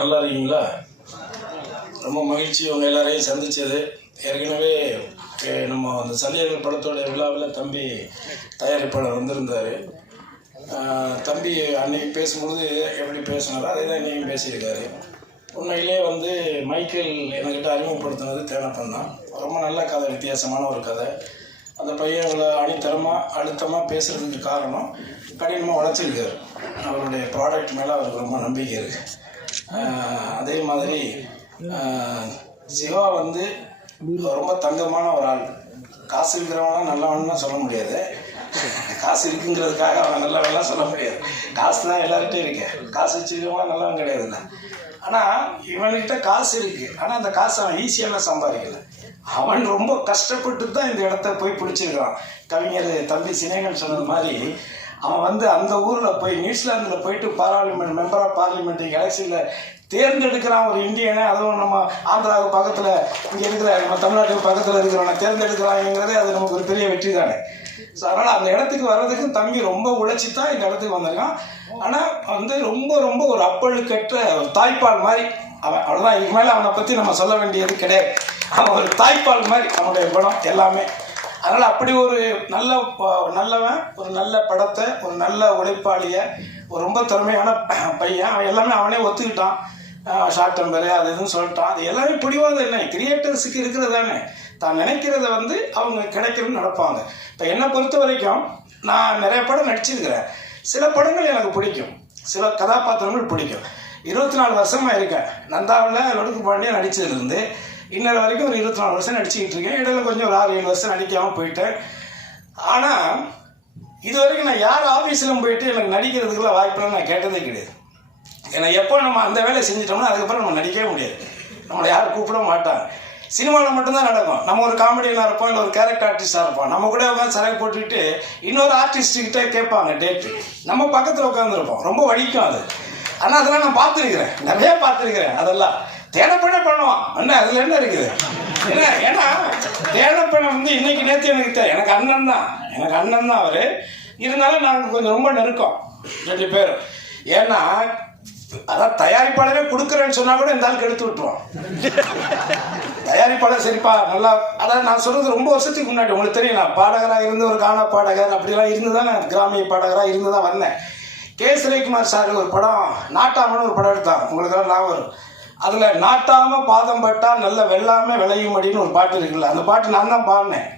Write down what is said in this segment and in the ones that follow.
நல்லா இருக்கீங்களா? ரொம்ப மகிழ்ச்சி உங்கள் எல்லாரையும் சந்தித்தது. ஏற்கனவே நம்ம அந்த சந்தியர்கள் படத்தோட விழாவில் தம்பி தயாரிப்பாளர் வந்திருந்தார். தம்பி அன்னைக்கு பேசும்பொழுது எப்படி பேசினாரோ அதே தான் இன்றைக்கும் பேசியிருக்காரு. உண்மையிலே மைக்கேல் என்கிட்ட அறிமுகப்படுத்தினது தேனப்பன் தான். ரொம்ப நல்ல கதை, வித்தியாசமான ஒரு கதை. அந்த பையன் இவ்வளோ அழுத்தமாக பேசுகிறதுக்கு காரணம் கடினமாக உழைச்சிருக்காரு. அவருடைய ப்ராடக்ட் மேலே அவருக்கு ரொம்ப நம்பிக்கை இருக்குது. அதே மாதிரி சிவா ரொம்ப தங்கமான ஒரு ஆள். காசு இருக்கிறவங்களாம் நல்லவன்லாம் சொல்ல முடியாது. காசு இருக்குங்கிறதுக்காக அவன் நல்லவெல்லாம் சொல்ல முடியாது. காசு தான் எல்லார்கிட்டையும் இருக்கு. காசு வச்சுருக்கவங்களாம் நல்லவன் கிடையாதுல்ல. ஆனால் இவன்கிட்ட காசு இருக்குது. ஆனால் அந்த காசு அவன் ஈஸியாக சம்பாதிக்கல. அவன் ரொம்ப கஷ்டப்பட்டு தான் இந்த இடத்த போய் பிடிச்சிருக்கான். கவிஞர் தம்பி சினேகன் சொன்னது மாதிரி அவன் அந்த ஊரில் போய் நியூசிலாந்தில் போயிட்டு பார்லிமெண்ட் மெம்பர் ஆஃப் பார்லிமெண்ட் எலெக்ஷனில் தேர்ந்தெடுக்கிறான் ஒரு இந்தியனை. அதுவும் நம்ம ஆந்திராவுக்கு பக்கத்தில் இங்கே இருக்கிற நம்ம தமிழ்நாட்டுக்கு பக்கத்தில் இருக்கிறவனை தேர்ந்தெடுக்கிறாங்கிறதே அது நமக்கு ஒரு பெரிய வெற்றி தானே. ஸோ அதனால் அந்த இடத்துக்கு வர்றதுக்கு தம்பி ரொம்ப உழைச்சி தான் இந்த இடத்துக்கு வந்திருக்கான். ஆனால் ரொம்ப ரொம்ப ஒரு அப்பழுக்கற்ற ஒரு மாதிரி அவன். அவ்வளோதான், இதுக்கு மேலே அவனை பற்றி நம்ம சொல்ல வேண்டியது கிடையாது. அவன் ஒரு தாய்ப்பால் மாதிரி அவனுடைய குணம் எல்லாமே. அதனால் அப்படி ஒரு நல்லவன், ஒரு நல்ல படத்தை, ஒரு நல்ல உழைப்பாளியை, ஒரு ரொம்ப திறமையான பையன். அவன் எல்லாமே அவனே ஒத்துக்கிட்டான். ஷார்ட் டெம்பரு அது இதுன்னு சொல்லிட்டான். அது எல்லாமே பிடிவாத என்ன கிரியேட்டர்ஸுக்கு இருக்கிறது தானே. தான் நினைக்கிறத அவங்க கிடைக்கணும்னு நடப்பாங்க. இப்போ என்னை பொறுத்த வரைக்கும் நான் நிறைய படம் நடிச்சிருக்கிறேன். சில படங்கள் எனக்கு பிடிக்கும், சில கதாபாத்திரங்கள் பிடிக்கும். 24 வருஷமாக இருக்கேன். நந்தாவில் லொடுக்கு பாண்டியா நடித்ததுலேருந்து இன்னொரு வரைக்கும் ஒரு 24 வருஷம் நடிச்சுக்கிட்டு இருக்கேன். இடையில கொஞ்சம் ஒரு 6-7 வருஷம் நடிக்காமல் போயிட்டேன். ஆனால் இது வரைக்கும் நான் யார் ஆஃபீஸிலும் போயிட்டு எனக்கு நடிக்கிறதுக்குள்ள வாய்ப்புலாம் நான் கேட்டதே கிடையாது. ஏன்னா எப்போ நம்ம அந்த வேலையை செஞ்சிட்டோம்னா அதுக்கப்புறம் நம்ம நடிக்கவே முடியாது. நம்மளை யாரும் கூப்பிட மாட்டாங்க. சினிமாவில் மட்டும்தான் நடக்கும். நம்ம ஒரு காமெடியனாக இருப்போம், இல்லை ஒரு கேரக்டர் ஆர்டிஸ்டாக இருப்போம். நம்ம கூட உட்காந்து சரக்கு போட்டுக்கிட்டு இன்னொரு ஆர்டிஸ்ட்டுக்கிட்டே கேட்பாங்க டேட்டு. நம்ம பக்கத்தில் உட்காந்துருப்போம். ரொம்ப வலிக்கும் அது. ஆனால் அதெல்லாம் நான் பார்த்துருக்கிறேன், நிறைய பார்த்துருக்கிறேன். அதெல்லாம் தேனப்பண்ணே பண்ணுவான். அதில் என்ன இருக்குது? ஏன்னா தேனப்பண்ணை இன்னைக்கு நேற்று எனக்கு தெரியும். எனக்கு அண்ணன் தான் அவர். இருந்தாலும் நாங்கள் கொஞ்சம் ரொம்ப நெருக்கம் 2 பேரும். ஏன்னா அதான் தயாரிப்பாளரே கொடுக்குறேன்னு சொன்னா கூட இந்த ஆளுக்கு எடுத்து விட்டுருவோம். தயாரிப்பாளர் சரிப்பா நல்லா. அதாவது நான் சொல்றது ரொம்ப வருஷத்துக்கு முன்னாடி உங்களுக்கு தெரியும். நான் பாடகராக இருந்து ஒரு கானா பாடகர் அப்படிலாம் இருந்து தான் நான் கிராமிய பாடகராக இருந்து தான் வந்தேன். கே சுரேஷ்குமார் சார் ஒரு படம் நாட்டாமன்னு ஒரு படம் எடுத்தாங்க. உங்களுக்கு நான் வரும். அதில் நாட்டாம பாதம் பட்டா நல்ல வெள்ளாம விளையும் அப்படின்னு ஒரு பாட்டு இருக்குல்ல. அந்த பாட்டு நான் தான் பாடினேன்.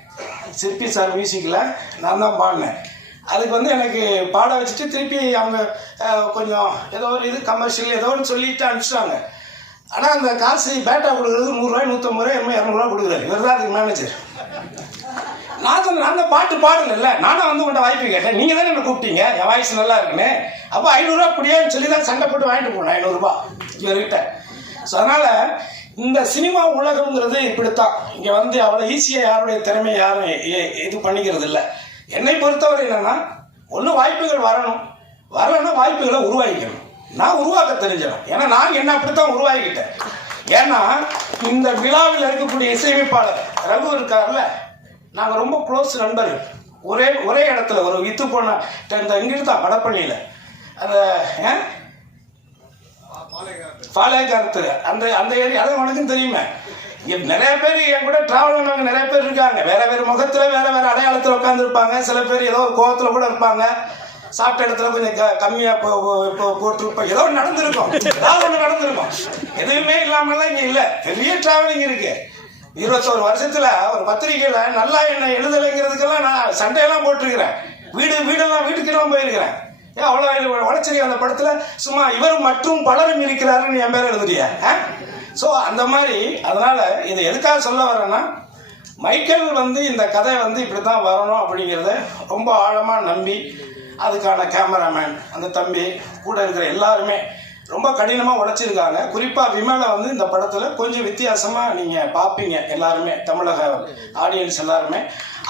சிற்பி சார் மியூசிக்கில் நான் தான் பாடினேன். அதுக்கு எனக்கு பாட வச்சுட்டு திருப்பி அவங்க கொஞ்சம் ஏதோ ஒரு இது கமர்ஷியல் ஏதோ ஒன்று சொல்லிட்டு அனுப்பிச்சிட்டாங்க. ஆனால் அந்த காசு பேட்டா கொடுக்குறது 100 ரூபாய் 150 ரூபாய் 200 கொடுக்குறாரு. இவர் தான் அதுக்கு மேனேஜர். நான் தான் பாட்டு பாடல. நானும் உங்கள்கிட்ட வாய்ப்பு கேட்டேன். நீங்கள் தானே என்ன கூப்பிட்டீங்க, என் வாய்ஸ் நல்லா இருக்குன்னு. அப்போ 500 ரூபா குடியான்னு சொல்லி தான் சண்டை போட்டு வாங்கிட்டு போனேன் 500 ரூபா இவர்கிட்ட. ஸோ அதனால் இந்த சினிமா உலகங்கிறது இப்படித்தான். இங்கே அவ்வளோ ஈஸியாக யாருடைய திறமையை யாரும் இது பண்ணிக்கிறது இல்லை. என்னை பொறுத்தவரை என்னன்னா, ஒன்று வாய்ப்புகள் வரலன்னா வாய்ப்புகளை உருவாக்கிக்கணும். நான் உருவாக்க தெரிஞ்சவன். ஏன்னா நான் என்ன அப்படித்தான் உருவாக்கிட்டேன். ஏன்னா இந்த விழாவில் இருக்கக்கூடிய இசையமைப்பாளர் ரகு இருக்கார்ல, நாங்கள் ரொம்ப க்ளோஸ் நண்பர்கள். ஒரே இடத்துல ஒரு வித்து போன இங்கிட்டு தான் வடப்பள்ளியில் அந்த பாளையக்காரத்து அந்த ஏரியா. அது உனக்கும் தெரியுமே. நிறைய பேர் என் கூட டிராவல் பண்ணவங்க நிறைய பேர் இருக்காங்க. வேற முகத்தில் வேற அடையாளத்தில் உட்காந்துருப்பாங்க. சில பேர் ஏதோ ஒரு கோவத்தில் கூட இருப்பாங்க. சாப்பிட்ட இடத்துல கொஞ்சம் கம்மியாக போட்டிருப்போம். ஏதோ ஒன்று நடந்திருக்கும். எதுவுமே இல்லாமலாம் இங்கே இல்லை. பெரிய டிராவலிங் இருக்கு. 21 வருஷத்துல ஒரு பத்திரிகையில நல்லா என்ன எழுதலைங்கிறதுக்கெல்லாம் நான் சண்டையெல்லாம் போட்டிருக்கிறேன். வீட்டுக்கெல்லாம் போயிருக்கிறேன். ஏன் அவ்வளோ உழைச்சிருக்க அந்த படத்துல சும்மா இவர் மற்றும் பலரும் இருக்கிறாருன்னு என் பேர் எழுதுறியா? ஸோ அந்த மாதிரி. அதனால இதை எதுக்காக சொல்ல வரேன்னா, மைக்கேல் இந்த கதை இப்படி தான் வரணும் அப்படிங்கிறத ரொம்ப ஆழமாக நம்பி அதுக்கான கேமராமேன் அந்த தம்பி கூட இருக்கிற எல்லாருமே ரொம்ப கடினமாக உழைச்சிருக்காங்க. குறிப்பாக விமலை இந்த படத்தில் கொஞ்சம் வித்தியாசமாக நீங்கள் பார்ப்பீங்க எல்லாருமே, தமிழக ஆடியன்ஸ் எல்லாருமே.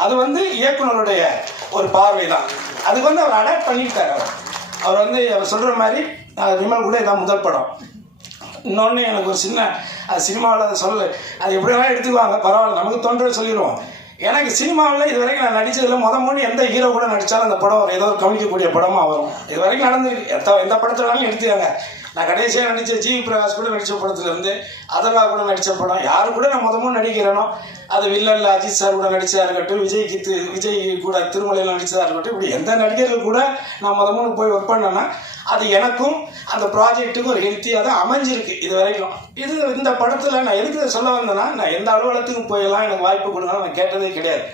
அது இயக்குனருடைய ஒரு பார்வை தான். அதுக்கு அவர் அடாப்ட் பண்ணிட்டார். அவர் அவர் சொல்கிற மாதிரி விமல் கூட இதான் முதல் படம். இன்னொன்று எனக்கு ஒரு சின்ன சினிமாவில் அதை அது எப்படி வேணால் எடுத்துக்குவாங்க, பரவாயில்ல, நமக்கு தோன்றது சொல்லிடுவோம். எனக்கு சினிமாவில் இது வரைக்கும் நான் நடித்ததில் முதல் எந்த ஹீரோ கூட நடித்தாலும் அந்த படம் ஏதோ ஒரு கவனிக்கக்கூடிய படமாக வரும். இது வரைக்கும் நடந்துருக்கு. எந்த படத்தில் வேணாலும் எடுத்துக்காங்க. நான் கடைசியாக நடித்த ஜி பிரகாஷ் கூட நடித்த படத்துலேருந்து அதர்வா கூட நடித்த படம் யாரு கூட நான் முதமும் நடிக்கிறேனோ அது வில்லல்ல அஜித் சார் கூட நடிச்சதா இருக்கட்டும், விஜய் கூட திருமலையில் நடிச்சதா இருக்கட்டும், இப்படி எந்த நடிகர்கள் கூட நான் முதமும் போய் ஒர்க் பண்ணேன்னா அது எனக்கும் அந்த ப்ராஜெக்ட்டுக்கும் ஒரு ஹெல்த்தியாக தான் அமைஞ்சிருக்கு இது வரைக்கும். இந்த படத்தில் நான் எதுக்கு சொல்ல வந்தேன்னா, நான் எந்த அலுவலகத்துக்கும் போயெல்லாம் எனக்கு வாய்ப்பு கொடுங்கன்னு நான் கேட்டதே கிடையாது.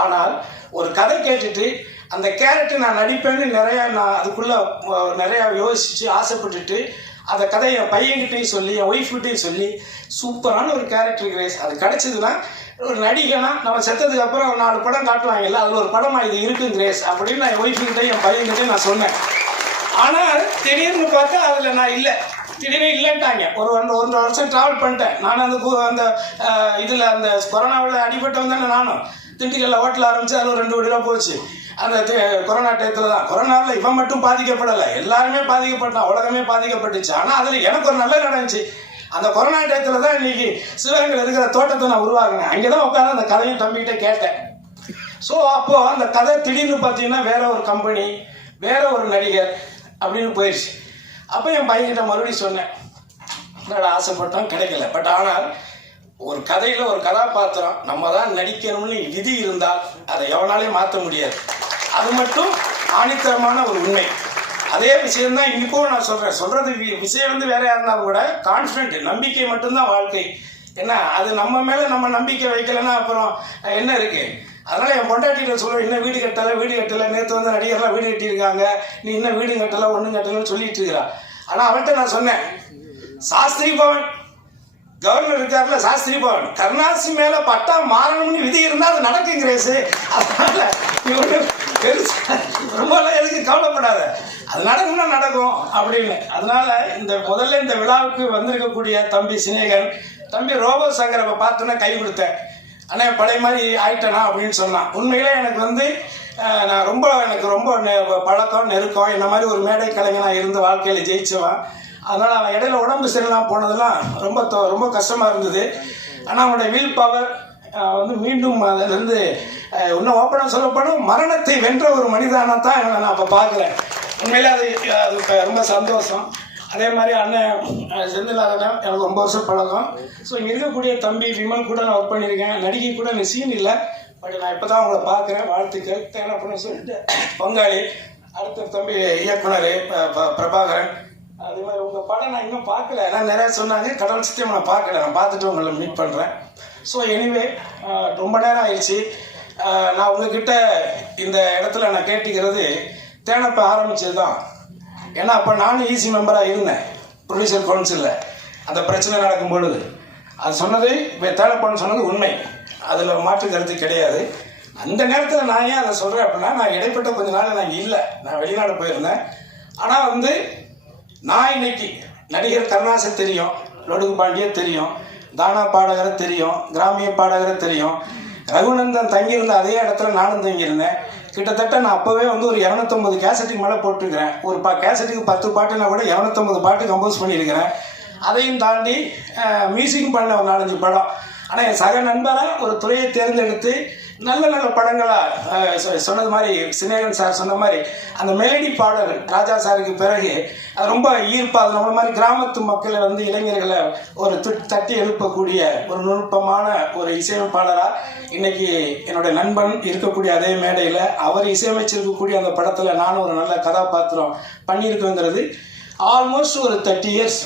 ஆனால் ஒரு கதை கேட்டுட்டு அந்த கேரக்டர் நான் நடிப்பேன்னு நான் அதுக்குள்ளே நிறையா யோசித்து ஆசைப்பட்டுட்டு அந்த கதையை என் பையன்கிட்டையும் சொல்லி என் ஒய்ஃப்கிட்டையும் சொல்லி சூப்பரான ஒரு கேரக்டர் கிரேஸ் அது கிடச்சிதுன்னா ஒரு நடிகனா நம்ம செத்ததுக்கு அப்புறம் 4 படம் காட்டுவாங்கல்ல, அதில் ஒரு படமாக இது இருக்குங்க கிரேஸ் அப்படின்னு நான் என் ஒய்ஃப்கிட்டையும் என் பையன்கிட்டையும் நான் சொன்னேன். ஆனால் திடீர்னு பார்த்தா அதில் நான் இல்லை, திடீர்னு இல்லைன்ட்டாங்க. ஒரு 1.5 வருஷம் ட்ராவல் பண்ணிட்டேன் நான் அந்த இதில் அந்த கொரோனாவில் அடிபட்டவன் தானே நானும். திண்டுக்கல்ல ஹோட்டல் ஆரம்பிச்சு அதில் 2 கோடி ரூபா போச்சு அந்த கொரோனா டயத்தில் தான். கொரோனாவில் இவன் மட்டும் பாதிக்கப்படலை, எல்லாருமே பாதிக்கப்பட்டான், உலகமே பாதிக்கப்பட்டுச்சு. ஆனால் அதில் எனக்கு ஒரு நல்ல நடந்துச்சு. அந்த கொரோனா டயத்தில் தான் இன்னைக்கு சிவகங்கையில் இருக்கிற தோட்டத்தை நான் உருவாக்குனேன். அங்கே தான் உட்காந்து அந்த கதையும் தம்பிக்கிட்ட கேட்டேன். ஸோ அப்போது அந்த கதை திடீர்னு பார்த்தீங்கன்னா வேற ஒரு கம்பெனி, வேற ஒரு நடிகர் அப்படின்னு போயிடுச்சு. அப்போ என் பையன்கிட்ட மறுபடியும் சொன்னேன், என்னடா ஆசைப்பட்டோம் கிடைக்கல. பட் ஆனால் ஒரு கதையில் ஒரு கதாபாத்திரம் நம்ம தான் நடிக்கணும்னு விதி இருந்தால் அதை எவனாலையும் மாற்ற முடியாது. அது மட்டும் ஆணித்தரமான ஒரு உண்மை. அதே விஷயம்தான் இப்போ நான் சொல்றது விஷயம் வந்து வேற இருந்தாலும் கூட கான்ஃபிடென்ட், நம்பிக்கை மட்டும்தான் வாழ்க்கை. என்ன அது நம்ம மேலே நம்ம நம்பிக்கை வைக்கலைன்னா அப்புறம் என்ன இருக்கு? அதனால என் பொண்டாட்டிகிட்ட சொல்லுவேன், இன்னும் வீடு கட்டலை, நேற்று வந்து நடிகர்லாம் வீடு கட்டியிருக்காங்க, நீ இன்னும் வீடு கட்டலை ஒன்றும் கட்டலைன்னு சொல்லிட்டு இருக்கிறா. ஆனால் அவன்கிட்ட நான் சொன்னேன், சாஸ்திரி பவன் கவர்னர் இருக்காருல, சாஸ்திரி பவன் கருணாசி மேல பட்டா மாறணும்னு விதி இருந்தால் அது நடக்கும் கிரேஸு. அதனால இவரு ரொம்பலாம் எதுக்கு கவலைப்படாத, அது நடக்கும்னா நடக்கும் அப்படின்னு. அதனால முதல்ல இந்த விழாவுக்கு வந்திருக்கக்கூடிய தம்பி சினேகன், தம்பி ரோபோ சங்கரை பார்த்தோன்னா கை கொடுத்தேன். அண்ணா பழைய மாதிரி ஆயிட்டனா அப்படின்னு சொன்னான். உண்மையிலே எனக்கு வந்து எனக்கு ரொம்ப பழக்கம் நெருக்கம், என்ன மாதிரி ஒரு மேடை கலைஞனாக இருந்து வாழ்க்கையில் ஜெயிச்சவன். அதனால் அவன் இடையில உடம்பு சரியில்லாமல் போனதெல்லாம் ரொம்ப கஷ்டமாக இருந்தது. ஆனால் அவனோட வில் பவர் வந்து மீண்டும் அதிலிருந்து இன்னும் ஓப்பனாக சொல்லப்படும் மரணத்தை வென்ற ஒரு மனிதனாக தான் நான் அப்போ பார்க்குறேன். உண்மையிலே அது ரொம்ப சந்தோஷம். அதே மாதிரி அண்ணன் செந்திலாதன எனக்கு 9 வருஷம் பழக்கம். ஸோ இங்கே இருக்கக்கூடிய தம்பி விமல் கூட நான் ஒர்க் பண்ணியிருக்கேன். நடிகை கூட எனக்கு சீன் இல்லை, பட் நான் இப்போ தான் அவங்கள பார்க்குறேன். வாழ்த்துக்கள் தேனப்பன்னு சொல்லிட்டு பங்காளி. அடுத்த தம்பி இயக்குனர் பிரபாகரன். அதே மாதிரி உங்கள் படம் நான் இன்னும் பார்க்கல, ஏன்னா நிறையா சொன்னாங்க. கடவுள் சித்தியம் நான் பார்க்கல, நான் பார்த்துட்டு உங்களை மீட் பண்ணுறேன். ஸோ எனிவே ரொம்ப நேரம் ஆயிடுச்சு. நான் உங்ககிட்ட இந்த இடத்துல நான் கேட்டுக்கிறது தேனப்ப ஆரம்பிச்சது தான். ஏன்னா அப்போ நானும் ஈசி மெம்பராக இருந்தேன் ப்ரொடியூசர் கவுன்சிலில். அந்த பிரச்சனை நடக்கும் பொழுது அது சொன்னது தேனப்பன்னு சொன்னது உண்மை, அதில் மாற்று கருத்து கிடையாது. அந்த நேரத்தில் நான் ஏன் அதை சொல்கிறேன் அப்படின்னா, நான் இடைப்பட்ட கொஞ்ச நாள் நான் இல்லை, நான் வெளிநாடு போயிருந்தேன். ஆனால் வந்து நான் இன்னைக்கு நடிகர் கருணாசை தெரியும், லொடுகு பாண்டிய தெரியும், தானா பாடகரை தெரியும், கிராமிய பாடகரை தெரியும். ரகுநந்தன் தங்கியிருந்த அதே இடத்துல நானும் தங்கியிருந்தேன். கிட்டத்தட்ட நான் அப்போவே வந்து ஒரு 250 கேசட்டுக்கு மேலே போட்டிருக்கிறேன். ஒரு கேசட்டுக்கு 10 பாட்டுனா கூட 250 பாட்டு கம்போஸ் பண்ணியிருக்கிறேன். அதையும் தாண்டி மியூசிக் பண்ண ஒரு 4-5 படம். ஆனால் என் சக நண்பராக ஒரு துறையை தேர்ந்தெடுத்து நல்ல நல்ல படங்களாக சொன்னது மாதிரி சினேகன் சார் சொன்ன மாதிரி அந்த மெலடி பாடல் ராஜா சாருக்கு பிறகு அது ரொம்ப ஈர்ப்பாக, அது நம்மள மாதிரி கிராமத்து மக்களை வந்து இளைஞர்களை ஒரு தட்டி எழுப்பக்கூடிய ஒரு நுட்பமான ஒரு இசையமைப்பாளராக இன்னைக்கு என்னுடைய நண்பன் இருக்கக்கூடிய அதே மேடையில் அவர் இசையமைச்சிருக்கக்கூடிய அந்த படத்தில் நானும் ஒரு நல்ல கதாபாத்திரம் பண்ணியிருக்கேங்கிறது ஆல்மோஸ்ட் ஒரு 30 இயர்ஸ்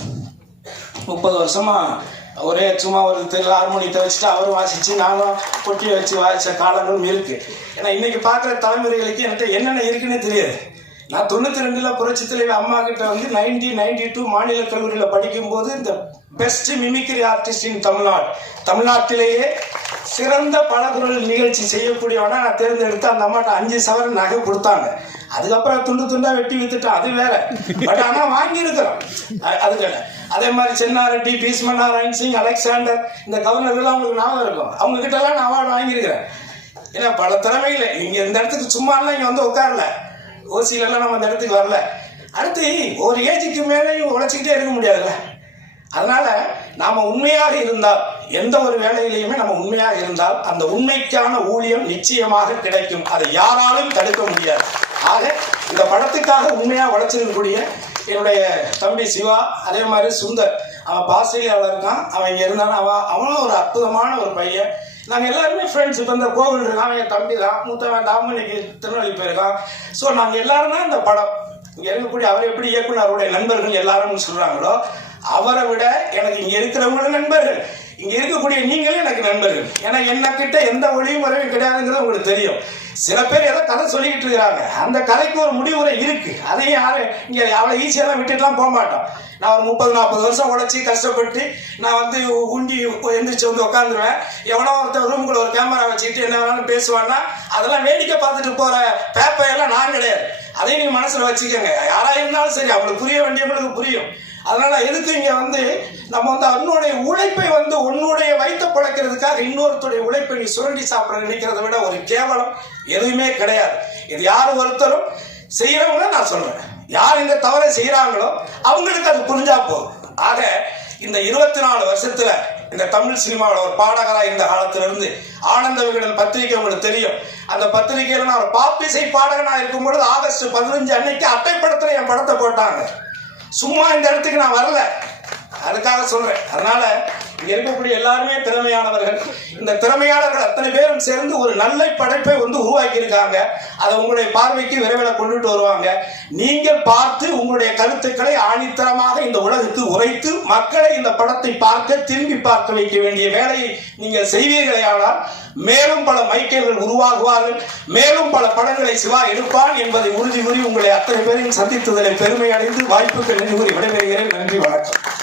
30 வருஷமாக ஒரே சும்மா ஒரு ஹார்மோனியத்தை வச்சுட்டு அவரும் வாசித்து நானும் கொட்டியை வச்சு வாசித்த காலங்களும் இருக்குது. ஏன்னா இன்றைக்கி பார்க்குற தலைமுறைகளுக்கு என்கிட்ட என்னென்ன இருக்குன்னே தெரியாது. நான் 92 புரட்சி தலைவர் அம்மா கிட்ட வந்து 1992 மாநில கல்லூரியில் படிக்கும்போது இந்த பெஸ்ட் மிமிக்ரி ஆர்டிஸ்ட் இன் தமிழ்நாட்டிலேயே சிறந்த பலகுரல் நிகழ்ச்சி செய்யக்கூடியவனா நான் தேர்ந்தெடுத்து அந்த அம்மாட்ட 5 சவரன் நகை கொடுத்தாங்க. அதுக்கப்புறம் துண்டா வெட்டி வித்துட்டோம், அது வேற. பட் ஆனால் வாங்கியிருக்கிறோம் அதுக்கான. அதே மாதிரி சென்னாரெட்டி, பீஸ்மன் நாராயண் சிங், அலெக்சாண்டர், இந்த கவர்னர்கள்லாம் அவங்களுக்கு ஞாபகம் இருக்கும். அவங்க கிட்டலாம் நான் அவார்டு வாங்கியிருக்கிறேன். ஏன்னா பல திறமைகளை இங்கே இந்த இடத்துக்கு சும்மாலாம் இங்கே வந்து உட்காரல, ஓசியிலலாம் நம்ம இந்த இடத்துக்கு வரல. அடுத்து ஒரு ஏஜுக்கு மேலேயும் உழைச்சிக்கிட்டே இருக்க முடியாதுல்ல. அதனால நாம உண்மையாக இருந்தால், எந்த ஒரு வேலையிலையுமே நம்ம உண்மையாக இருந்தால் அந்த உண்மைக்கான ஊழியம் நிச்சயமாக கிடைக்கும். அதை யாராலும் தடுக்க முடியாது. ஆக இந்த படத்துக்காக உண்மையாக உழைச்சிருக்கக்கூடிய என்னுடைய தம்பி சிவா, அதே மாதிரி சுந்தர், அவன் பாசையாளர் இருக்கான். அவன் இங்கே இருந்தாலும் அவனும் ஒரு அற்புதமான ஒரு பையன். நாங்கள் எல்லாருமே ஃப்ரெண்ட்ஸ். இப்போ இந்த கோவில் இருக்கான், அவன் என் தம்பி தான். மூத்தவன் தாமணிக்கு திருநெல்வேலி போயிருக்கான். ஸோ நாங்கள் எல்லாரும் தான் இந்த படம் இங்கே இருக்கக்கூடிய அவர் எப்படி இயக்குனருடைய நண்பர்கள் எல்லாரும் சொல்கிறாங்களோ, அவரை விட எனக்கு இங்கே இருக்கிறவங்களும் நண்பர்கள், இங்கே இருக்கக்கூடிய நீங்களே எனக்கு நண்பர்கள். ஏன்னா என்னக்கிட்ட எந்த ஒளியும் முறையும் கிடையாதுங்கிறது உங்களுக்கு தெரியும். சில பேர் ஏதோ கதை சொல்லிக்கிட்டு இருக்கிறாங்க, அந்த கதைக்கு ஒரு முடிவுரை இருக்கு. அதையும் யாரும் இங்கே அவ்வளோ ஈஸியெல்லாம் விட்டுட்டுலாம் போக மாட்டோம். நான் ஒரு 30-40 வருஷம் உழைச்சி கஷ்டப்பட்டு நான் வந்து உண்டி எந்திரிச்சு வந்து உட்காந்துருவேன். எவனோ ஒருத்தர் ரூமுக்குள்ள ஒரு கேமரா வச்சுக்கிட்டு என்ன வேணாலும் பேசுவான்னா அதெல்லாம் வேடிக்கை பார்த்துட்டு போகிற பேப்பையெல்லாம் நான் கிடையாது. அதையும் நீங்கள் மனசில் வச்சுக்கோங்க. யாராக இருந்தாலும் சரி, அவங்களுக்கு புரிய வேண்டியவங்களுக்கு புரியும். அதனால எதுக்கு இங்க வந்து நம்ம வந்து அவனுடைய உழைப்பை வந்து உன்னுடைய வயிற்ற பழக்கிறதுக்காக இன்னொருத்தருடைய உழைப்பை நீ சுரண்டி சாப்பிட நினைக்கிறத விட ஒரு கேவலம் எதுவுமே கிடையாது. இது யார் ஒருத்தரும் செய்யறவங்க நான் சொல்றேன். யார் இந்த தவறை செய்யறாங்களோ அவங்களுக்கு அது புரிஞ்சா போதும். ஆக இந்த 24 வருஷத்துல இந்த தமிழ் சினிமாவில் ஒரு பாடகராக இருந்த காலத்துல இருந்து ஆனந்த விகடன் பத்திரிகை உங்களுக்கு தெரியும். அந்த பத்திரிகையில நான் ஒரு பாப்பிசை பாடகனாக இருக்கும் பொழுது ஆகஸ்ட் 15 அன்னைக்கு அட்டைப்படத்துல என் படத்தை போட்டாங்க. சும்மா இந்த இடத்துக்கு நான் வரல, அதுக்காக சொல்றேன். அதனால இங்க இருக்கக்கூடிய எல்லாருமே திறமையானவர்கள். இந்த திறமையாளர்கள் அத்தனை பேரும் சேர்ந்து ஒரு நல்ல படைப்பை வந்து உருவாக்கி இருக்காங்க. அதை உங்களுடைய பார்வைக்கு விரைவில் கொண்டுட்டு வருவாங்க. நீங்கள் பார்த்து உங்களுடைய கருத்துக்களை ஆணித்தரமாக இந்த உலகுக்கு உரைத்து மக்களை இந்த படத்தை பார்க்க திரும்பி பார்க்க வைக்க வேண்டிய வேலையை நீங்கள் செய்வீர்களே. ஆனால் மேலும் பல மைக்கேல்கள் உருவாகுவார்கள், மேலும் பல படங்களை சிவா எடுப்பான் என்பதை உறுதி கூறி உங்களை அத்தனை பேரையும் சந்தித்ததில் பெருமை அடைந்து வாய்ப்புக்கு நன்றி கூறி விடைபெறுகிறேன். நன்றி, வணக்கம்.